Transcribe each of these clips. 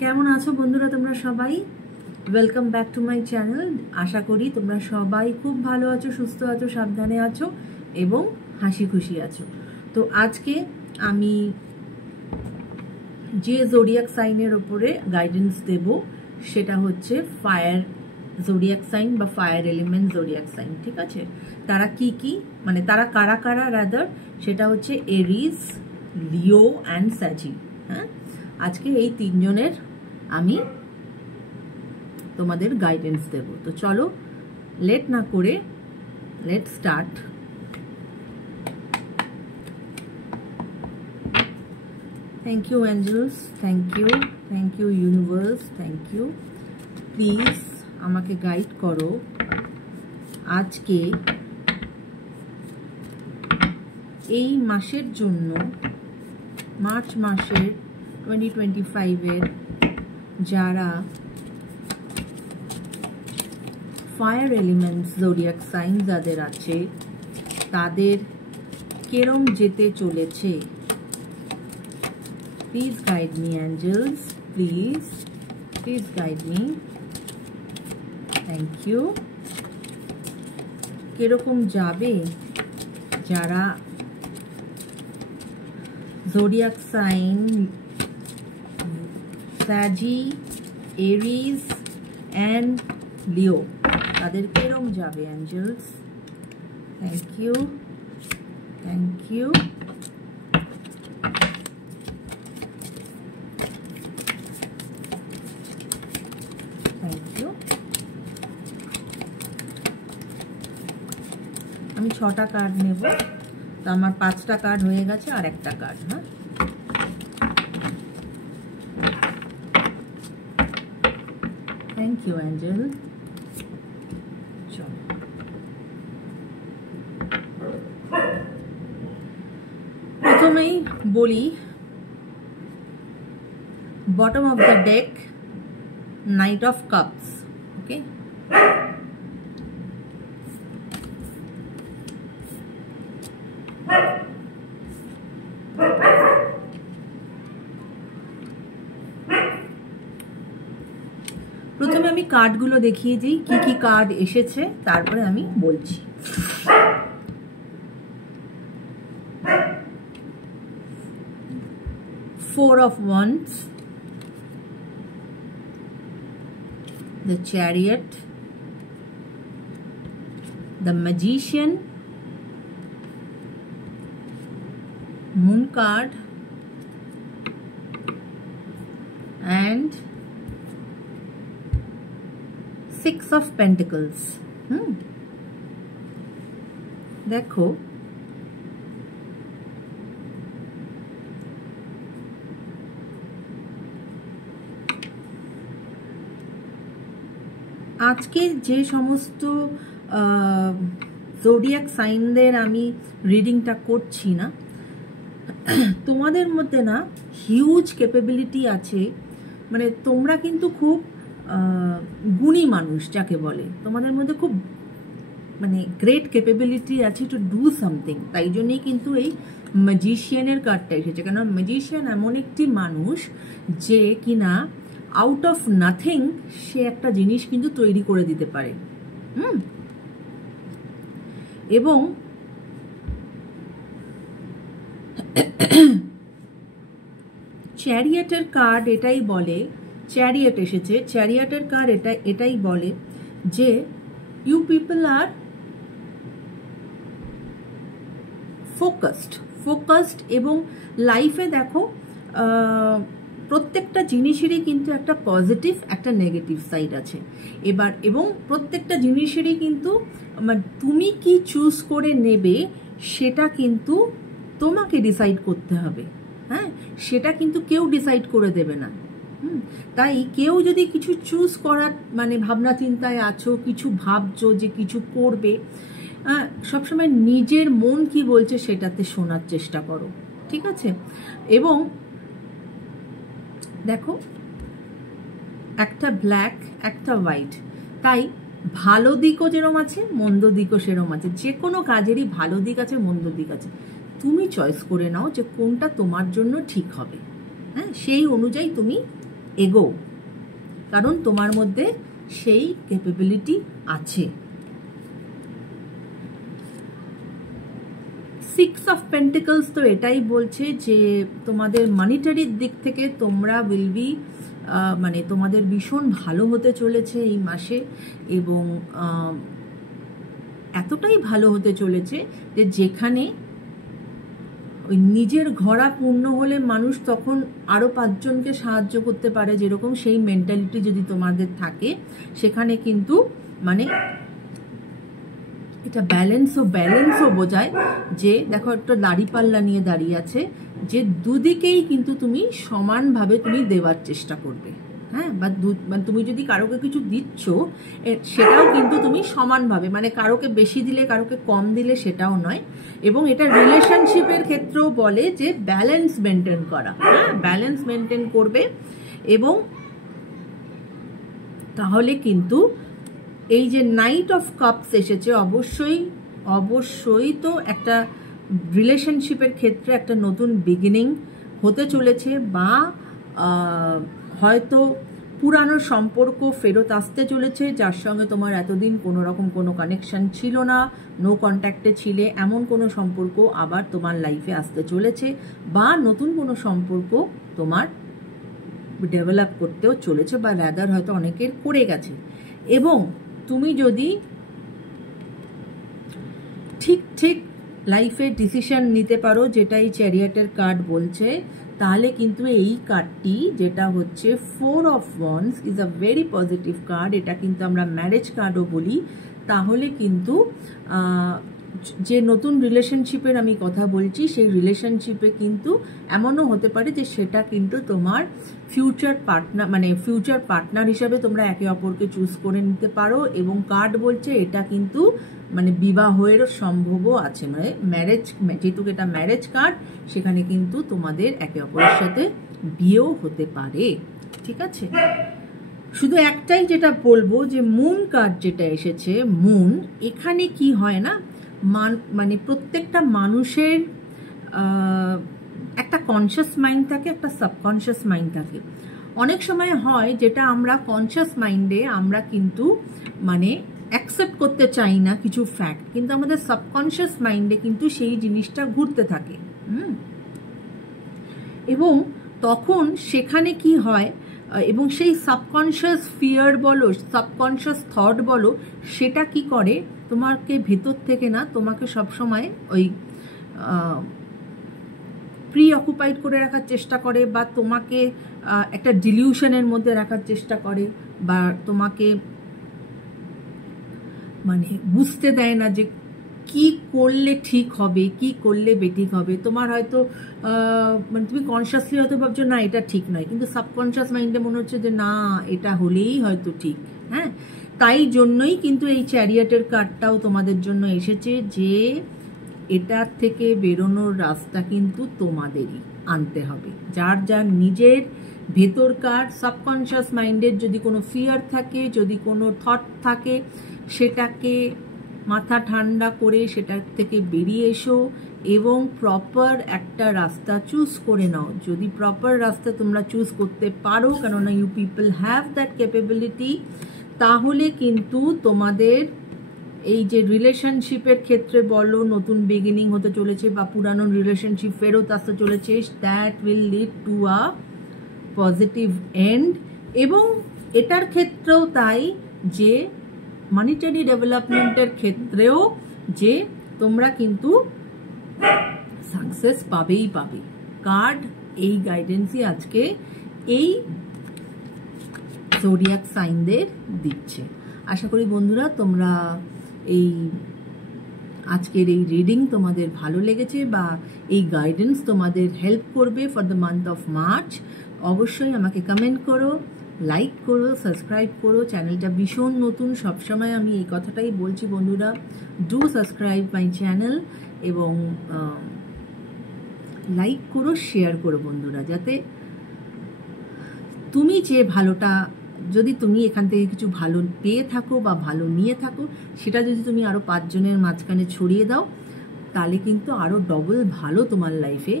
কেমন আছো বন্ধুরা তোমরা সবাই? Welcome back to my channel. আশা করি তোমরা সবাই খুব ভালো আছো, সুস্থ আছো, সাবধানে আছো এবং হাসি খুশি আছো। তো আজকে আমি যে জোডিয়াক সাইনের ওপরে গাইডেন্স দেব সেটা হচ্ছে ফায়ার জোডিয়াক সাইন বা ফায়ার এলিমেন্ট জোডিয়াক সাইন। ঠিক আছে, তারা কি কি, মানে তারা কারা কারা রাদার, সেটা হচ্ছে এরিজ, লিও অ্যান্ড স্যাজি। হ্যাঁ, আজকে এই তিনজনের আমি তোমাদের গাইডেন্স দেব। তো চলো লেট না করে let start. Thank you angels, thank you universe, thank you. Please আমাকে গাইড করো আজকে এই মাসের জন্য, মার্চ মাসের 2025-এর যারা ফায়ার এলিমেন্টস জোডিয়াক সাইন যাদের আছে তাদের কেরম যেতে চলেছে। Please guide me angels, please guide me. Thank you. কিরকম যাবে যারা zodiac sign Sagi, Aries and Leo, তাদের কিরকম যাবে angels? Thank you, thank you. Thank you. আমি 6টা কার্ড নেব, তো আমার 5টা কার্ড হয়ে গেছে, আর একটা কার্ড। হ্যাঁ, থ্যাংক ইউ অ্যাঞ্জেল। চলো প্রথমেই বলি, bottom of the deck knight of cups. Okay, প্রথমে আমি কার্ডগুলো দেখিয়ে দিই, কি কি কার্ড এসেছে, তারপরে আমি বলছি। Four of Wands, the Chariot, the Magician, Moon card, and Six of Pentacles. দেখো আজকে যে সমস্ত জোডিয়াক সাইনদের আমি রিডিংটা করছি না, তোমাদের মধ্যে না হিউজ ক্যাপাবিলিটি আছে। মানে তোমরা কিন্তু খুব গুণী মানুষ যাকে বলে, তোমাদের মধ্যে খুব মানে গ্রেট ক্যাপাবিলিটি আছে টু ডু সামথিং। তাই জন্যই কিন্তু এই ম্যাজিশিয়ানের কার্ডটা এসেছে, কেন ম্যাজিশিয়ান এমন একটি মানুষ যে কিনা আউট অফ নাথিং সে একটা জিনিস কিন্তু তৈরি করে দিতে পারে। এবং চ্যারিয়েটের কার্ড এটাই বলে, চ্যারিয়েট এসেছে, চ্যারিয়েটের কার্ড এটাই বলে যে ইউ পিপল আর ফোকাসড এবং লাইফে দেখো প্রত্যেকটা জিনিসেরই কিন্তু একটা পজিটিভ একটা নেগেটিভ সাইড আছে। এবং প্রত্যেকটা জিনিসেরই কিন্তু তুমি কি চুজ করে নেবে সেটা কিন্তু তোমাকে ডিসাইড করতে হবে। হ্যাঁ, সেটা কিন্তু কেউ ডিসাইড করে দেবে না। তাই কেউ যদি কিছু চুজ করার মানে ভাবনা চিন্তায় আছো, কিছু ভাবছো যে কিছু করবে, সবসময় নিজের মন কি বলছে সেটাতে শোনার চেষ্টা করো। ঠিক আছে, এবং দেখো একটা ব্ল্যাক একটা হোয়াইট, তাই ভালো দিকও যেরকম আছে মন্দ দিকও সেরকম আছে। যে কোনো কাজেরই ভালো দিক আছে মন্দ দিক আছে, তুমি চয়েস করে নাও যে কোনটা তোমার জন্য ঠিক হবে। হ্যাঁ, সেই অনুযায়ী তুমি এগো, কারণ তোমার মধ্যে সেই ক্যাপাবিলিটি আছে। 6 অফ পেন্টিকলস তো এটাই বলছে যে তোমাদের মনিটারির দিক থেকে তোমরা উইল বি মানে তোমাদের ভীষণ ভালো হতে চলেছে এই মাসে, এবং এতটাই ভালো হতে চলেছে যে যেখানে ওই নিজের ঘোড়া পূর্ণ হলে মানুষ তখন আরো 5 জনকে সাহায্য করতে পারে, যেরকম সেই মেন্টালিটি যদি তোমাদের থাকে, সেখানে কিন্তু মানে এটা ব্যালেন্সও বোঝায়। যে দেখো একটা দাড়িপাল্লা নিয়ে দাঁড়িয়ে আছে, যে দুদিকেই কিন্তু তুমি সমানভাবে তুমি দেওয়ার চেষ্টা করবে, হ্যাঁ, বা তুমি যদি কারোকে কিছু দিচ্ছ সেটাও কিন্তু তুমি সমানভাবে, মানে কারোকে বেশি দিলে কারোকে কম দিলে সেটাও নয়। এবং এটা রিলেশনশিপের ক্ষেত্রেও বলে যে ব্যালেন্স মেনটেন করা, হ্যাঁ, ব্যালেন্স মেনটেন করবে। এবং তাহলে কিন্তু এই যে নাইট অফ কাপস এসেছে, অবশ্যই তো একটা রিলেশনশিপের ক্ষেত্রে একটা নতুন বিগিনিং হতে চলেছে, বা হয়তো পুরানো সম্পর্ক ফেরত আসতে চলেছে, যার সঙ্গে তোমার এতদিন কোনো রকম কোনো কানেকশন ছিল না, নো কন্ট্যাক্টে ছিলে, এমন কোনো সম্পর্ক আবার তোমার লাইফে আসতে চলেছে, বা নতুন কোনো সম্পর্ক তোমার ডেভেলপ করতেও চলেছে, বা রাদার হয়তো অনেকের করে গেছে। এবং তুমি যদি ঠিক লাইফে ডিসিশন নিতে পারো, যেটাই চ্যারিয়টের কার্ড বলছে, তাহলে কিন্তু এই কার্ডটি যেটা হচ্ছে 4 of wands is a very positive card. এটা কিন্তু আমরা ম্যারেজ কার্ডও বলি। তাহলে কিন্তু যে নতুন রিলেশনশিপের আমি কথা বলছি, সেই রিলেশনশিপে কিন্তু এমনও হতে পারে যে সেটা কিন্তু তোমার ফিউচার পার্টনার হিসাবে তোমরা একে অপরকে চুজ করে নিতে পারো। এবং কার্ড বলছে এটা কিন্তু মানে বিবাহের সম্ভবও আছে, মানে ম্যারেজ, যেহেতু এটা ম্যারেজ কার্ড, সেখানে কিন্তু তোমাদের একে অপরের সাথে বিয়েও হতে পারে। ঠিক আছে, শুধু একটাই যেটা বলবো যে মুন কার্ড যেটা এসেছে, মুন, এখানে কি হয় না, মানে প্রত্যেকটা মানুষের একটা কনসিয়াস মাইন্ড থাকে, একটা সাবকনসিয়াস মাইন্ড থাকে। অনেক সময় হয় যেটা আমরা কনসিয়াস মাইন্ডে আমরা কিন্তু মানে অ্যাকসেপ্ট করতে চাই না কিছু ফ্যাক্ট, কিন্তু আমাদের সাবকনসিয়াস মাইন্ডে কিন্তু সেই জিনিসটা ঘুরতে থাকে। এবং তখন সেখানে কি হয়, এবং সেই সাবকনসিয়াস ফিয়ার বলো, সাবকনসিয়াস থট বলো, সেটা কি করে তোমাকে ভেতর থেকে না তোমাকে সবসময় ওই প্রি অকুপাইড করে রাখার চেষ্টা করে, বা তোমাকে একটা ডিলিউশনের মধ্যে রাখার চেষ্টা করে, বা তোমাকে মানে বুঝতে দেয় না যে কি করলে ঠিক হবে, কি করলে বেঠিক হবে। তোমার হয়তো মানে তুমি কনসিয়াসলি হয়তো ভাবছো না এটা ঠিক নয়, কিন্তু সাবকনসিয়াস মাইন্ডে মনে হচ্ছে যে না এটা হলেই হয়তো ঠিক। হ্যাঁ, তাই জন্যই কিন্তু এই চ্যারিয়টের কার্ডটাও তোমাদের জন্য এসেছে, যে এটার থেকে বেরোনোর রাস্তা কিন্তু তোমাদেরই আনতে হবে। যার যার নিজের ভেতরকার সাবকনসিয়াস মাইন্ডের যদি কোনো ফিয়ার থাকে, যদি কোনো থট থাকে, সেটাকে মাথা ঠান্ডা করে সেটার থেকে বেরিয়ে এসো এবং প্রপার একটা রাস্তা চুজ করে নাও। যদি প্রপার রাস্তা তোমরা চুজ করতে পারো, কেননা you people have that capability, তাহলে কিন্তু তোমাদের এই যে রিলেশনশিপের ক্ষেত্রে বলো নতুন বিগিনিং হতে চলেছে, বা পুরানো রিলেশনশিপ ফেরত আসতে চলেছে, that will lead to a positive end. এবং এটার ক্ষেত্রেও তাই যে মনিটারি ডেভেলপমেন্টের ক্ষেত্রেও যে তোমরা কিন্তু সাকসেস পাবেই পাবে। কার্ড এই গাইডেন্সই আজকে এই জোডিয়াক সাইনদের দিচ্ছে। আশা করি বন্ধুরা তোমরা এই আজকের এই রিডিং তোমাদের ভালো লেগেছে, বা এই গাইডেন্স তোমাদের হেল্প করবে for the month of March. অবশ্যই আমাকে কমেন্ট করো, লাইক করো, সাবস্ক্রাইব করো। চ্যানেলটা ভীষণ নতুন, সবসময় আমি এই কথাটাই বলছি বন্ধুরা, ডু সাবস্ক্রাইব মাই চ্যানেল, এবং লাইক করো, শেয়ার করো বন্ধুরা, যাতে তুমি যে ভালোটা, যদি তুমি এখান থেকে কিছু ভালো পেয়ে থাকো বা ভালো নিয়ে থাকো, সেটা যদি তুমি আরও 5 জনের মাঝখানে ছড়িয়ে দাও, তাহলে কিন্তু আরও ডবল ভালো তোমার লাইফে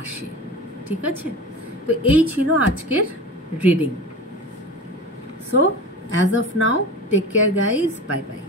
আসে। ঠিক আছে, তো এই ছিল আজকের reading. So as of now, take care guys, bye bye.